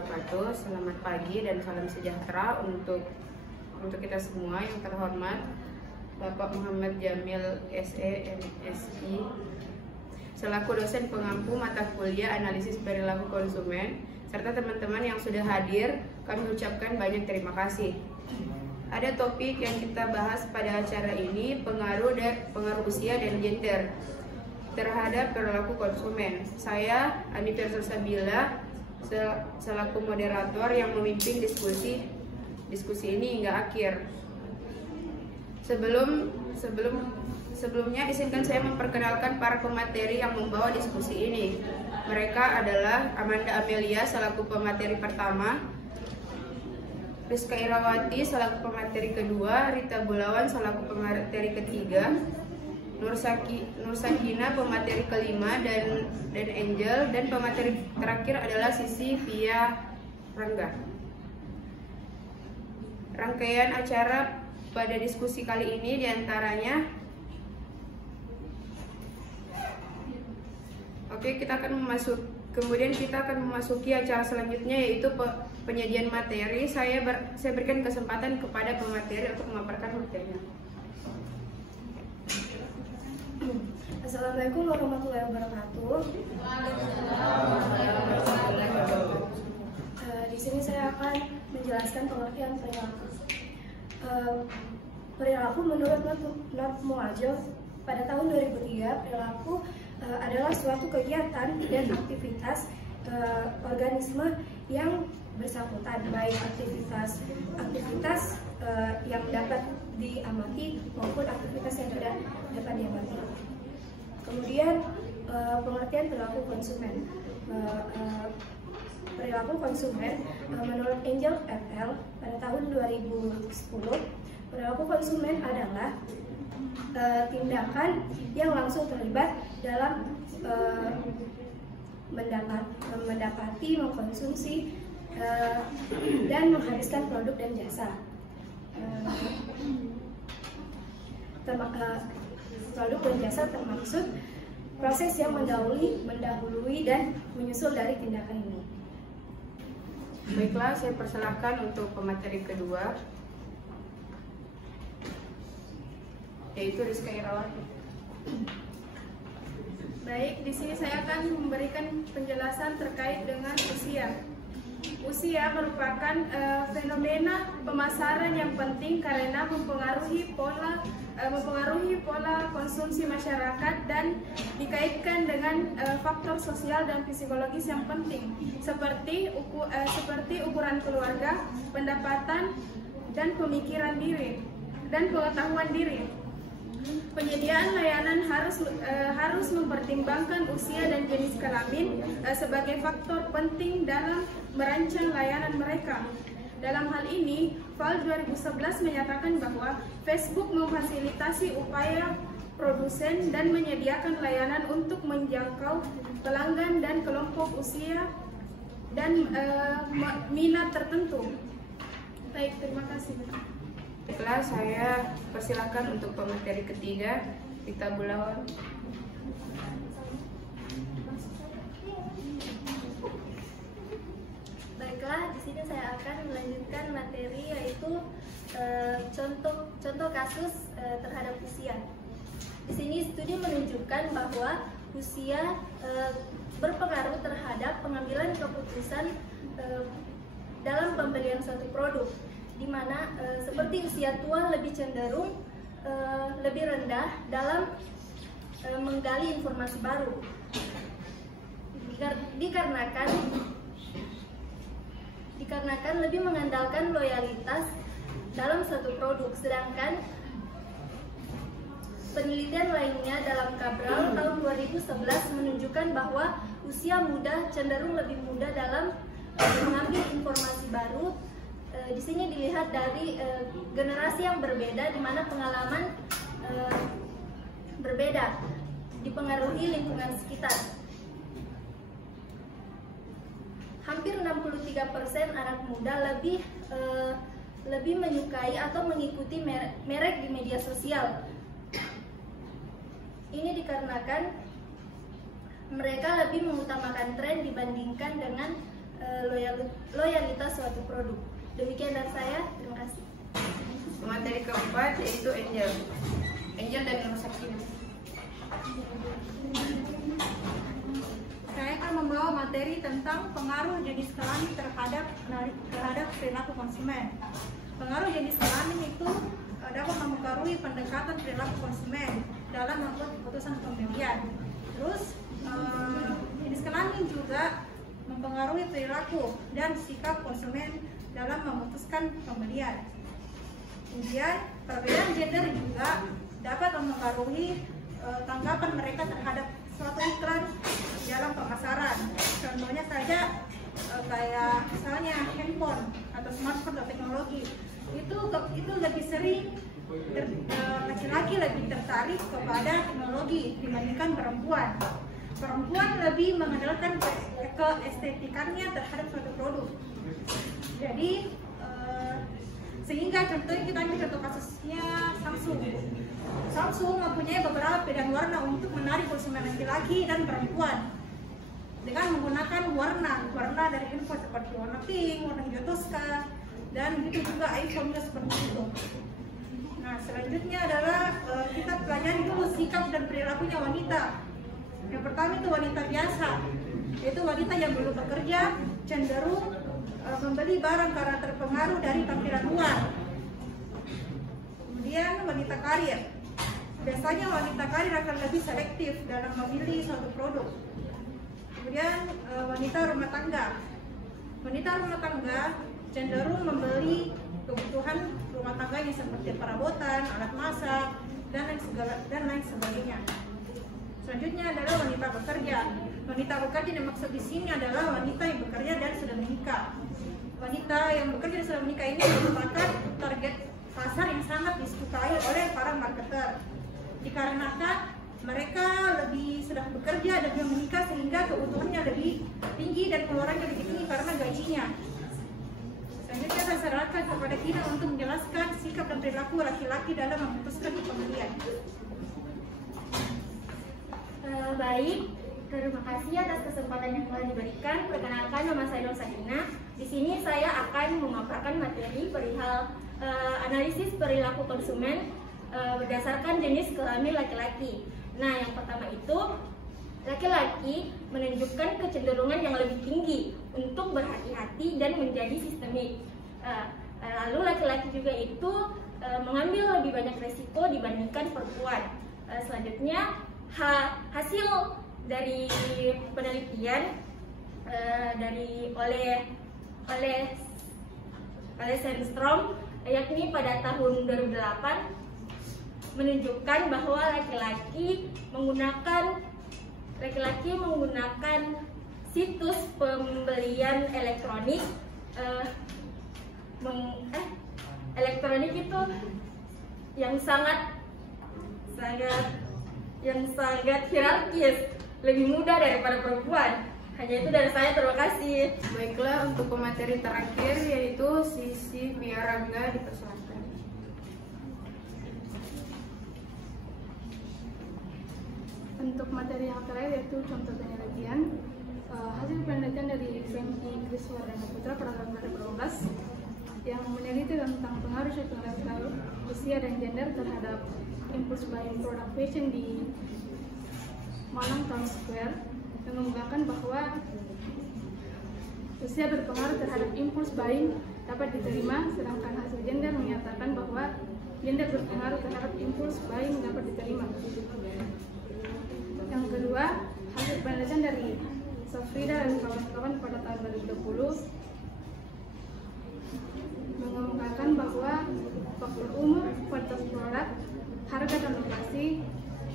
wabarakatuh. Selamat pagi dan salam sejahtera untuk kita semua. Yang terhormat Bapak Muhammad Jamil SE MSI selaku dosen pengampu mata kuliah analisis perilaku konsumen, serta teman-teman yang sudah hadir, kami ucapkan banyak terima kasih. Ada topik yang kita bahas pada acara ini, pengaruh usia dan gender terhadap perilaku konsumen. Saya Andi Firza Sabila selaku moderator yang memimpin diskusi ini hingga akhir. Sebelumnya izinkan saya memperkenalkan para pemateri yang membawa diskusi ini. Mereka adalah Amanda Amelia selaku pemateri pertama, Rizka Irawati selaku pemateri kedua, Rita Bulawan selaku pemateri ketiga, Nur Sakina pemateri kelima, dan Angel, dan pemateri terakhir adalah Sisi Via Rangga. Rangkaian acara pada diskusi kali ini diantaranya, kemudian kita akan memasuki acara selanjutnya, yaitu penyajian materi. Saya berikan kesempatan kepada pemateri untuk memaparkan materinya. Assalamualaikum warahmatullahi wabarakatuh. Di sini saya akan menjelaskan pengertian perilaku. Perilaku menurut Not Muajo pada tahun 2003, perilaku adalah suatu kegiatan dan aktivitas organisme yang bersangkutan, baik aktivitas yang dapat diamati maupun aktivitas yang tidak dapat diamati. Kemudian pengertian perilaku konsumen. Perilaku konsumen menurut Angel et al. Pada tahun 2010, perilaku konsumen adalah tindakan yang langsung terlibat dalam mendapati, mengkonsumsi, dan menghabiskan produk dan jasa. Produk dan jasa termaksud proses yang mendahului dan menyusul dari tindakan ini. Baiklah, saya persilahkan untuk pemateri kedua, yaitu Rizka Irawati. Baik, di sini saya akan memberikan penjelasan terkait dengan usia. Usia merupakan fenomena pemasaran yang penting karena mempengaruhi pola konsumsi masyarakat dan dikaitkan dengan faktor sosial dan psikologis yang penting seperti ukuran keluarga, pendapatan, dan pemikiran diri dan pengetahuan diri. Penyediaan layanan harus mempertimbangkan usia dan jenis kelamin sebagai faktor penting dalam merancang layanan mereka. Dalam hal ini, FAL 2011 menyatakan bahwa Facebook memfasilitasi upaya produsen dan menyediakan layanan untuk menjangkau pelanggan dan kelompok usia dan minat tertentu. Baik, terima kasih. Baiklah, saya persilakan untuk pemateri ketiga, Rita Bulawan. Baiklah, di sini saya akan melanjutkan materi, yaitu contoh kasus terhadap usia. Di sini studi menunjukkan bahwa usia berpengaruh terhadap pengambilan keputusan dalam pembelian suatu produk, di mana seperti usia tua lebih cenderung lebih rendah dalam menggali informasi baru, dikarenakan lebih mengandalkan loyalitas dalam suatu produk. Sedangkan penelitian lainnya dalam Cabral tahun 2011 menunjukkan bahwa usia muda cenderung lebih mudah dalam mengambil informasi baru. Di sini dilihat dari generasi yang berbeda, di mana pengalaman berbeda, dipengaruhi lingkungan sekitar. Hampir 63% anak muda lebih menyukai atau mengikuti merek di media sosial. Ini dikarenakan mereka lebih mengutamakan tren dibandingkan dengan loyalitas suatu produk. Demikian dari saya, terima kasih. Materi keempat yaitu Angel dan Nursakin. Saya akan membawa materi tentang pengaruh jenis kelamin terhadap perilaku konsumen. Pengaruh jenis kelamin itu dapat mempengaruhi pendekatan perilaku konsumen dalam membuat keputusan pembelian. Terus jenis kelamin juga mempengaruhi perilaku dan sikap konsumen dalam memutuskan pembelian. Kemudian perbedaan gender juga dapat mempengaruhi tanggapan mereka terhadap suatu iklan dalam pemasaran. Contohnya saja kayak misalnya handphone atau smartphone atau teknologi itu lebih sering laki-laki lebih tertarik kepada teknologi dibandingkan perempuan. Perempuan lebih mengandalkan keestetikannya terhadap suatu produk. Jadi sehingga contohnya kita ambil contoh kasusnya Samsung mempunyai beberapa pilihan warna untuk menarik konsumen laki-laki dan perempuan dengan menggunakan warna dari handphone seperti warna pink, warna hijau toska, dan begitu juga iPhone seperti itu. Nah, selanjutnya adalah kita pelajari dulu sikap dan perilakunya wanita. Yang pertama itu wanita biasa, yaitu wanita yang belum bekerja, cenderung membeli barang karena terpengaruh dari tampilan luar. Kemudian wanita karir, biasanya wanita karir akan lebih selektif dalam memilih suatu produk. Kemudian wanita rumah tangga cenderung membeli kebutuhan rumah tangganya seperti perabotan, alat masak, dan lain sebagainya. Selanjutnya adalah wanita bekerja. Wanita bekerja yang dimaksud di sini adalah wanita yang bekerja dan sudah menikah. Wanita yang bekerja dan sudah menikah ini merupakan target pasar yang sangat disukai oleh para marketer. Dikarenakan mereka sudah bekerja dan sudah menikah sehingga kebutuhannya lebih tinggi dan pengeluarannya lebih tinggi karena gajinya. Selanjutnya saya serahkan kepada Kina untuk menjelaskan sikap dan perilaku laki-laki dalam memutuskan pembelian. Baik, terima kasih atas kesempatan yang telah diberikan. Perkenalkan, nama saya Nur Sakina. Di sini saya akan memaparkan materi perihal analisis perilaku konsumen berdasarkan jenis kelamin laki-laki. Nah, yang pertama itu laki-laki menunjukkan kecenderungan yang lebih tinggi untuk berhati-hati dan menjadi sistemik. Lalu laki-laki juga itu mengambil lebih banyak resiko dibandingkan perempuan. Selanjutnya hasil dari penelitian oleh Sandstrom, yakni pada tahun 2008 menunjukkan bahwa laki-laki menggunakan situs pembelian elektronik elektronik itu yang sangat hierarkis, lebih mudah daripada perempuan. Hanya itu dari saya, terima kasih. Baiklah, untuk pemateri terakhir yaitu Sisi Biarangga dipersilakan. Untuk materi yang terakhir yaitu contoh penelitian. Hasil penelitian dari Fenty Kriswardana Putra pada tahun 2012 yang meneliti tentang pengaruh shopping lifestyle, usia dan gender terhadap impulse buying produk fashion di Malang Town Square, mengemukakan bahwa usia berpengaruh terhadap impulse buying dapat diterima, sedangkan hasil gender menyatakan bahwa gender berpengaruh terhadap impulse buying dapat diterima. Yang kedua, hasil penelitian dari Sofrida dan kawan-kawan pada tahun 2020 mengemukakan bahwa faktor umur, kualitas produk, harga dan lokasi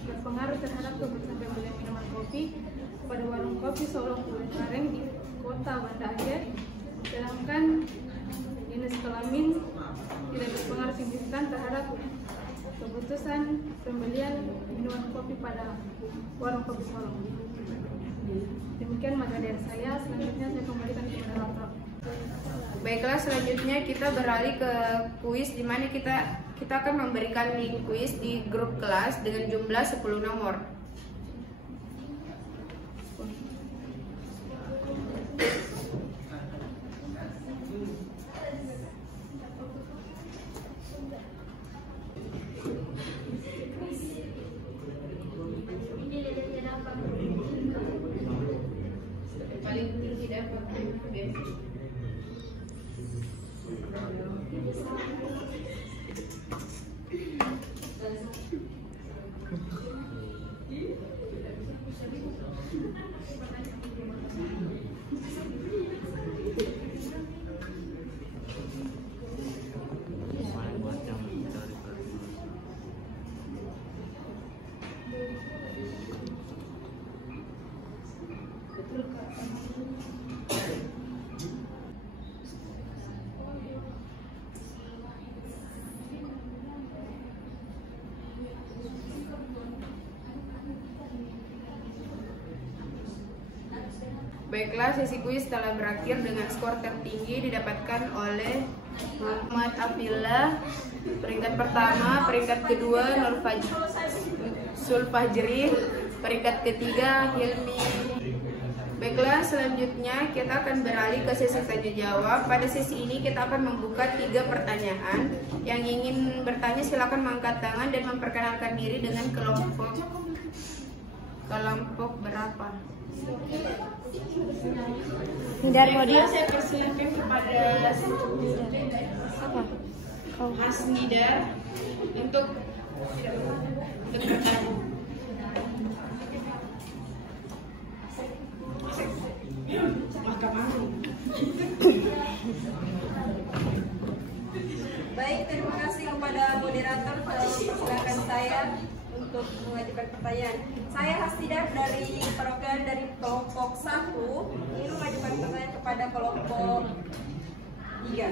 berpengaruh terhadap keputusan pembelian minuman kopi pada warung kopi Solo Kulkareng di kota Banda Aceh, sedangkan jenis kelamin tidak berpengaruh signifikan terhadap keputusan pembelian minuman kopi pada warung kopi Solo. Demikian materi dari saya. Selanjutnya saya kembalikan kepada Laura. Baiklah, selanjutnya kita beralih ke kuis, di mana kita akan memberikan link kuis di grup kelas dengan jumlah 10 nomor. Baiklah, sesi kuis telah berakhir dengan skor tertinggi didapatkan oleh Muhammad Afillah peringkat pertama, peringkat kedua Sulfajri, peringkat ketiga Hilmi. Baiklah, selanjutnya kita akan beralih ke sesi tanya jawab. Pada sesi ini kita akan membuka 3 pertanyaan. Yang ingin bertanya silakan mengangkat tangan dan memperkenalkan diri dengan kelompok berapa. Nidar mau dia? Saya persilakan kepada Mas Nidar untuk bertanya. Baik, terima kasih kepada moderator telah mempersilahkan saya untuk mengajukan pertanyaan. Saya Hasnidar dari perwakilan dari kelompok 1 ingin mengajukan pertanyaan kepada kelompok 3.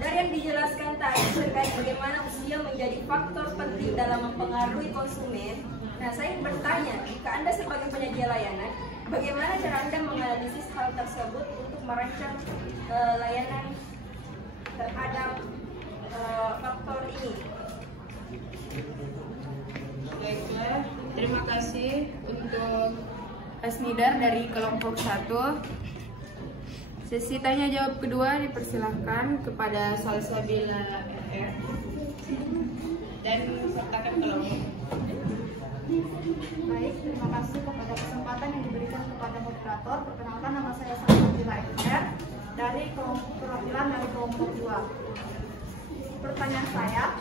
Dari yang dijelaskan tadi terkait bagaimana usia menjadi faktor penting dalam mempengaruhi konsumen, nah saya ingin bertanya, jika Anda sebagai penyedia layanan, bagaimana cara Anda menganalisis hal tersebut untuk merancang layanan terhadap faktor ini? Baiklah, terima kasih untuk Hasnidar dari kelompok 1. Sesi tanya jawab kedua dipersilahkan kepada Salsabila RR dan sertakan kelompok. Baik, terima kasih kepada kesempatan yang diberikan kepada moderator. Perkenalkan, nama saya Salsabila RR dari perwakilan dari kelompok 2. Pertanyaan saya,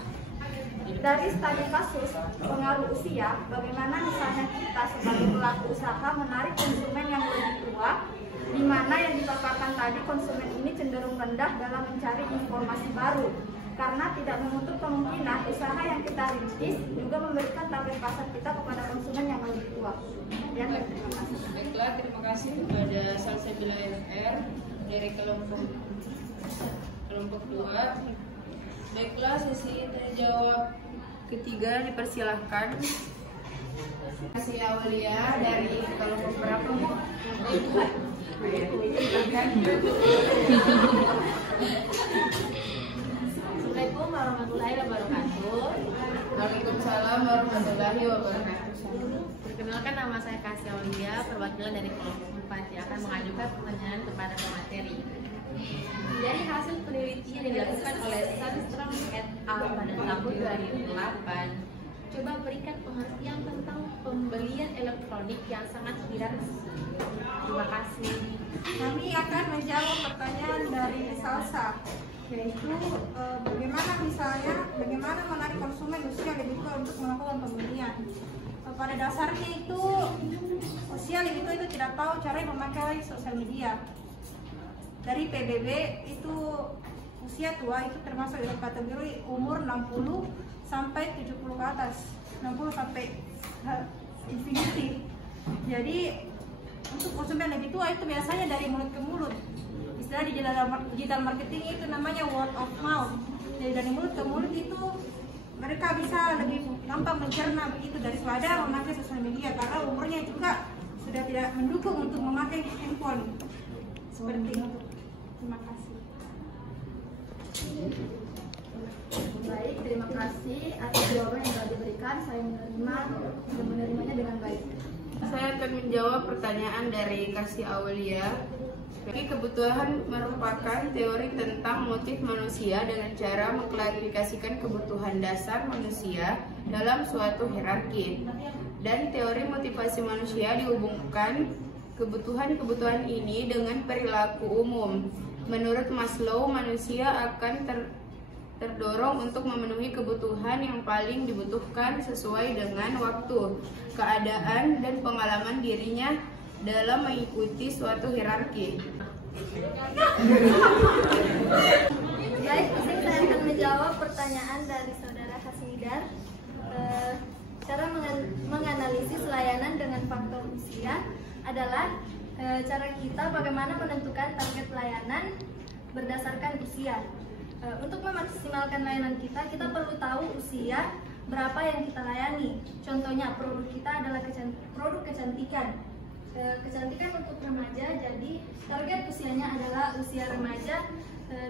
dari studi kasus pengaruh usia, bagaimana misalnya kita sebagai pelaku usaha menarik konsumen yang lebih tua, di mana yang dipaparkan tadi konsumen ini cenderung rendah dalam mencari informasi baru, karena tidak menutup kemungkinan usaha yang kita rintis juga memberikan target pasar kita kepada konsumen yang lebih tua. Ya, terima kasih. Baiklah, terima kasih kepada Salsabila RR dari kelompok 2. Baiklah, sesi tanya jawab ketiga dipersilahkan. Kasih Aulia dari kelompok berapa? Assalamualaikum warahmatullahi wabarakatuh. Waalaikumsalam warahmatullahi wabarakatuh. Perkenalkan, nama saya Kasih Aulia, perwakilan dari kelompok 4 yang akan mengajukan pertanyaan kepada pemateri. Dari hasil penelitian yang dilakukan oleh Sandstrom et al. Pada tahun 2008, coba berikan pengertian tentang pembelian elektronik yang sangat hierarkis. Terima kasih. Kami akan menjawab pertanyaan dari Salsa, yaitu bagaimana menarik konsumen usia lebih tua untuk melakukan pembelian. Pada dasarnya itu usia lebih tua itu tidak tahu cara memakai sosial media. Dari PBB itu usia tua itu termasuk dalam kategori umur 60 sampai 70 ke atas, 60 sampai infinity. Jadi untuk konsumen lebih tua itu biasanya dari mulut ke mulut. Istilah di digital marketing itu namanya word of mouth. Jadi dari mulut ke mulut itu mereka bisa lebih gampang mencerna begitu daripada memakai sosial media, karena umurnya juga sudah tidak mendukung untuk memakai handphone seperti itu. Terima kasih. Baik, terima kasih atas jawaban yang telah diberikan. Saya menerimanya dengan baik. Saya akan menjawab pertanyaan dari Kasih Aulia. Kebutuhan merupakan teori tentang motif manusia dengan cara mengklarifikasikan kebutuhan dasar manusia dalam suatu hierarki. Dan teori motivasi manusia dihubungkan kebutuhan-kebutuhan ini dengan perilaku umum. Menurut Maslow, manusia akan terdorong untuk memenuhi kebutuhan yang paling dibutuhkan sesuai dengan waktu, keadaan, dan pengalaman dirinya dalam mengikuti suatu hierarki. Baik, saya akan menjawab pertanyaan dari saudara Hasnidar. Cara menganalisis layanan dengan faktor usia adalah cara kita bagaimana menentukan target layanan berdasarkan usia. Untuk memaksimalkan layanan kita perlu tahu usia berapa yang kita layani. Contohnya produk kita adalah produk kecantikan. Kecantikan untuk remaja, jadi target usianya adalah usia remaja,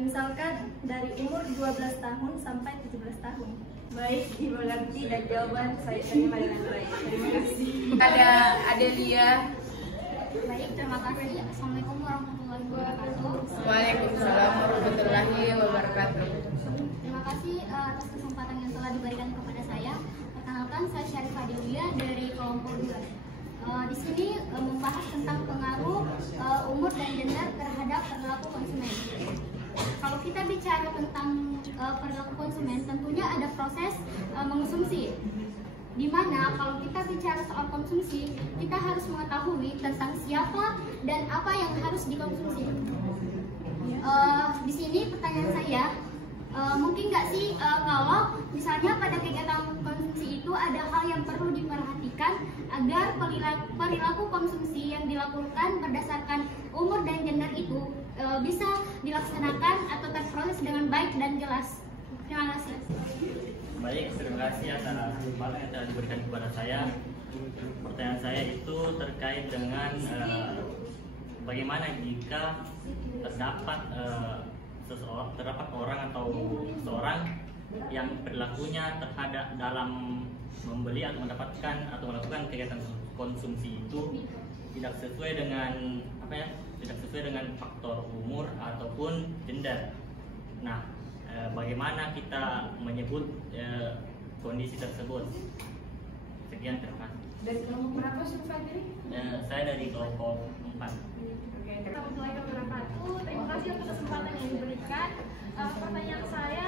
misalkan dari umur 12 tahun sampai 17 tahun. Baik, dimengerti dan jawaban saya terima dengan baik. Terima kasih. Ada Adelia. Baik, terima kasih. Assalamualaikum warahmatullahi wabarakatuh. Waalaikumsalam warahmatullahi wabarakatuh. Terima kasih atas kesempatan yang telah diberikan kepada saya. Perkenalkan, saya Syarifah Delia dari kelompok 2. Di sini membahas tentang pengaruh umur dan gender terhadap perilaku konsumen. Kalau kita bicara tentang perilaku konsumen, tentunya ada proses mengonsumsi. Di mana kalau kita bicara soal konsumsi, kita harus mengetahui tentang siapa dan apa yang harus dikonsumsi. Di sini pertanyaan saya, mungkin nggak sih kalau misalnya pada kegiatan konsumsi itu ada hal yang perlu diperhatikan agar perilaku konsumsi yang dilakukan berdasarkan umur dan gender itu bisa dilaksanakan atau terproses dengan baik dan jelas. Terima kasih. Baik, terima kasih atas kesempatan yang telah diberikan kepada saya. Pertanyaan saya itu terkait dengan bagaimana jika terdapat orang atau seorang yang perilakunya terhadap dalam membeli atau mendapatkan atau melakukan kegiatan konsumsi itu tidak sesuai dengan tidak sesuai dengan faktor umur ataupun gender. Nah, bagaimana kita menyebut kondisi tersebut? Sekian, terima kasih. Dari kelompok berapa survei ini? Saya dari kelompok 4. Assalamualaikum warahmatullahi wabarakatuh. Terima kasih atas kesempatan yang diberikan. Pertanyaan saya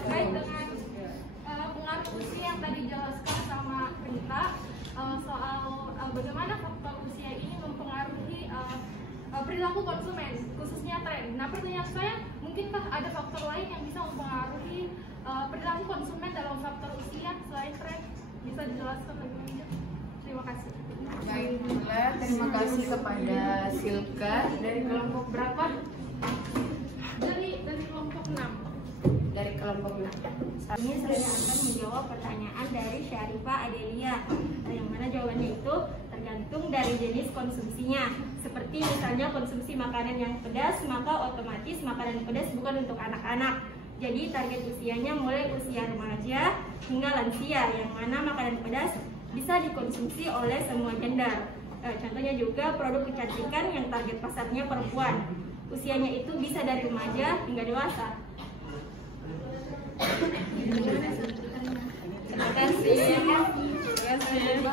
terkait dengan pengaruh usia yang tadi dijelaskan sama Rita soal bagaimana faktor usia ini mempengaruhi perilaku konsumen, khususnya tren. Nah, pertanyaan saya, mungkinkah ada faktor lain yang bisa mempengaruhi perilaku konsumen dalam faktor usia selain tren? Bisa dijelaskan lebih lanjut? Terima kasih. Baiklah, terima kasih kepada Silka. Dari kelompok berapa? Dari kelompok 6. Dari kelompok 6. Ini saya akan menjawab pertanyaan dari Syarifah Adelia, yang mana jawabannya itu tergantung dari jenis konsumsinya. Seperti misalnya konsumsi makanan yang pedas, maka otomatis makanan pedas bukan untuk anak-anak. Jadi target usianya mulai usia remaja hingga lansia, yang mana makanan pedas bisa dikonsumsi oleh semua gender. Contohnya juga produk kecantikan yang target pasarnya perempuan. Usianya itu bisa dari remaja hingga dewasa. Terima kasih.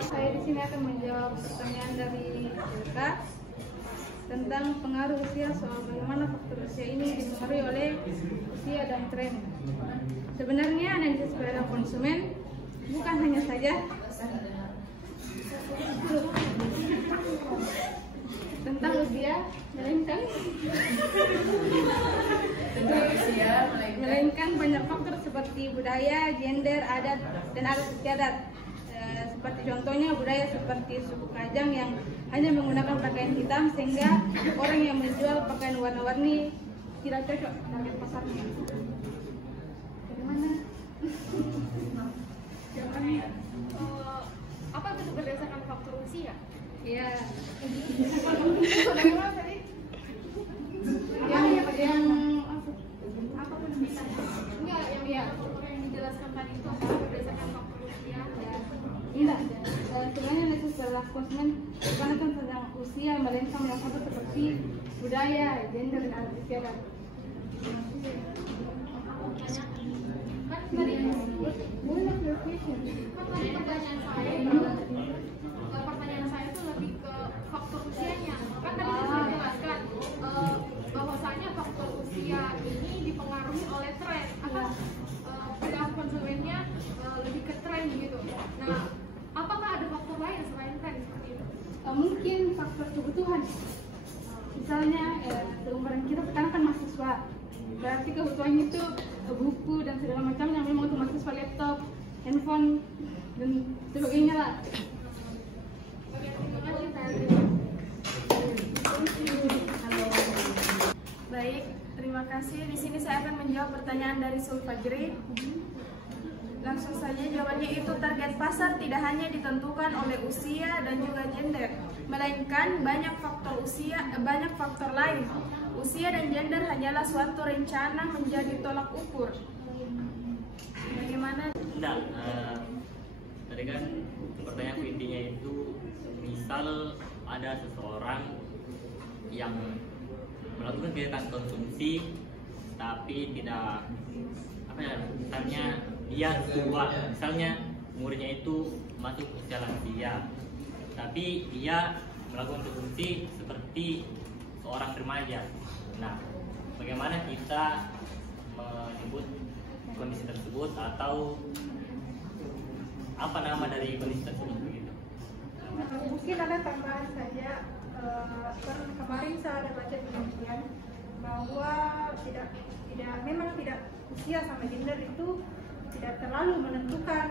Saya di sini akan menjawab pertanyaan dari Silka tentang pengaruh usia, soal bagaimana faktor usia ini dipengaruhi oleh usia dan tren. Sebenarnya analisis perilaku konsumen bukan hanya saja tentang usia, melainkan banyak faktor seperti budaya, gender, adat, dan adat istiadat. Seperti contohnya budaya seperti suku Kajang yang hanya menggunakan pakaian hitam, sehingga orang yang menjual pakaian warna-warni tidak cocok target pasarnya. Bagaimana? Apa itu berdasarkan faktor usia? Iya. Bagaimana tadi? Yang Apa pun bisa? Enggak, yang dijelaskan tadi itu apa berdasarkan faktor usia? Tidak, sebenarnya analisis perilaku konsumen bukan tentang usia, melainkan banyak faktor seperti budaya, gender, dan adat istiadat. Kan tadi pertanyaan saya itu lebih ke faktor usianya. Kan tadi sudah dijelaskan bahwasanya faktor usia ini dipengaruhi oleh tren. Perilaku konsumennya lebih ke tren gitu. Nah, apakah ada faktor lain selain tren seperti itu? Mungkin faktor kebutuhan. Misalnya seumuran kita sekarang kan mahasiswa, berarti kebutuhannya itu buku dan segala macam yang memang untuk mahasiswa, laptop, handphone dan sebagainya lah. Baik, terima kasih. Di sini saya akan menjawab pertanyaan dari Sulfajri. Langsung saja jawabannya itu, target pasar tidak hanya ditentukan oleh usia dan juga gender, melainkan banyak faktor lain. Usia dan gender hanyalah suatu rencana menjadi tolak ukur. Bagaimana? Enggak, tadi kan pertanyaan intinya itu, misal ada seseorang yang melakukan kegiatan konsumsi tapi tidak misalnya dia tua, misalnya umurnya itu masuk usia lansia, tapi dia melakukan konsumsi seperti seorang remaja. Nah, bagaimana kita menyebut kondisi tersebut atau apa nama dari kondisi tersebut begitu? Mungkin ada tambahan saja. Kemarin saya ada baca penelitian bahwa memang tidak usia sama gender itu tidak terlalu menentukan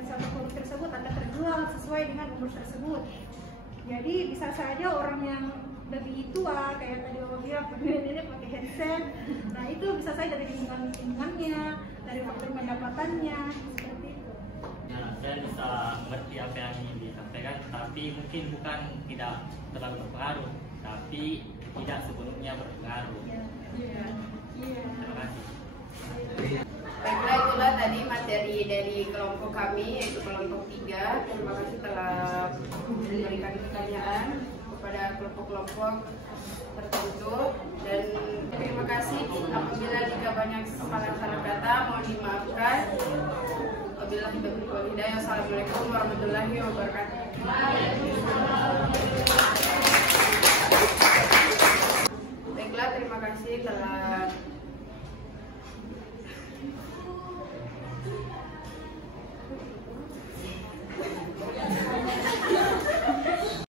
satu produk tersebut akan terjual sesuai dengan umur tersebut. Jadi bisa saja orang yang lebih tua, kayak tadi Bapak bilang, nenek pakai headset, nah itu bisa saja dari lingkungannya, dari faktor pendapatannya, seperti itu. Nah, saya bisa mengerti apa yang ingin disampaikan, tapi mungkin bukan tidak terlalu berpengaruh, tapi tidak sepenuhnya berpengaruh. Terima kasih. Baiklah, itulah tadi materi dari kelompok kami, yaitu kelompok 3. Terima kasih telah memberikan pertanyaan kepada kelompok-kelompok tertentu, dan terima kasih apabila jika banyak salah kata mohon dimaafkan. Wabillahi taufiq wal hidayah. Assalamualaikum warahmatullahi wabarakatuh.